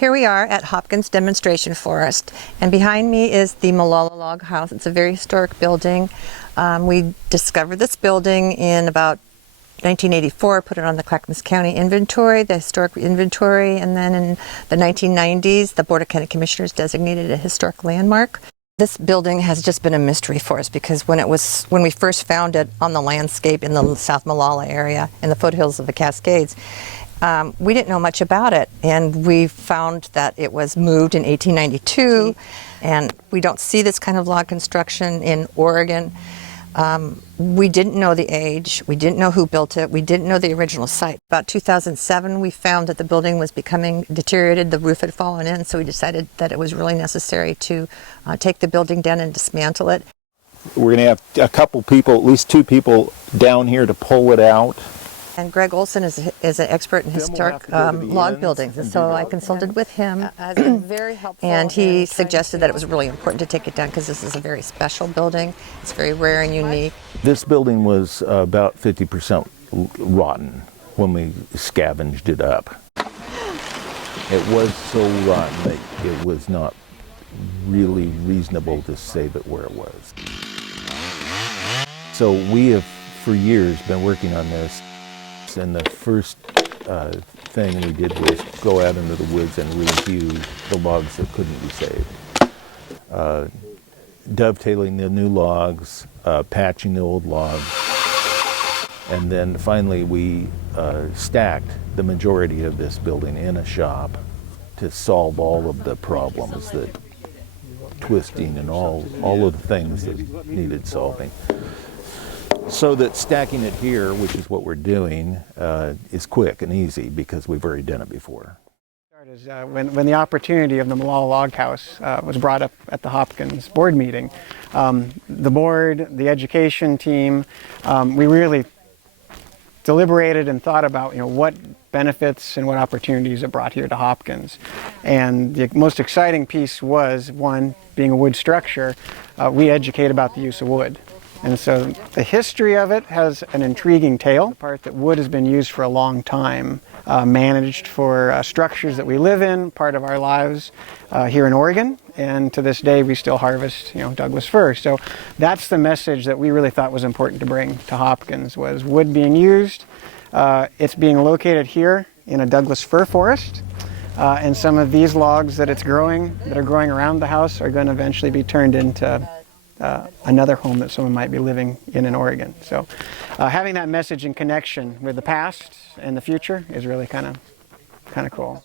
Here we are at Hopkins Demonstration Forest, and behind me is the Molalla Log House. It's a very historic building. We discovered this building in about 1984, put it on the Clackamas County inventory, the historic inventory, and then in the 1990s, the Board of County Commissioners designated it a historic landmark. This building has just been a mystery for us because when we first found it on the landscape in the South Molalla area, in the foothills of the Cascades, we didn't know much about it, and we found that it was moved in 1892, and we don't see this kind of log construction in Oregon. We didn't know the age, we didn't know who built it, we didn't know the original site. About 2007, we found that the building was becoming deteriorated, the roof had fallen in, so we decided that it was really necessary to take the building down and dismantle it. We're going to have a couple people, at least two people down here to pull it out. And Greg Olson is an expert in historic log buildings, and so I consulted with him, very helpful, and he suggested that it was really important to take it down because this is a very special building. It's very rare and unique. This building was about 50% rotten when we scavenged it up. It was so rotten that it was not really reasonable to save it where it was. So we have for years been working on this. And the first thing we did was go out into the woods and rehew the logs that couldn't be saved. Dovetailing the new logs, patching the old logs, and then finally we stacked the majority of this building in a shop to solve all of the problems, that twisting and all of the things that needed solving. So that stacking it here, which is what we're doing, is quick and easy because we've already done it before. When the opportunity of the Molalla Log House was brought up at the Hopkins board meeting, the board, the education team, we really deliberated and thought about what benefits and what opportunities it brought here to Hopkins. And the most exciting piece was, one, being a wood structure, we educate about the use of wood. And so the history of it has an intriguing tale. The part that wood has been used for a long time, managed for structures that we live in, part of our lives here in Oregon, and to this day we still harvest Douglas fir. So that's the message that we really thought was important to bring to Hopkins, was wood being used. It's being located here in a Douglas fir forest, and some of these logs that are growing around the house are going to eventually be turned into another home that someone might be living in Oregon. So having that message and connection with the past and the future is really kind of cool.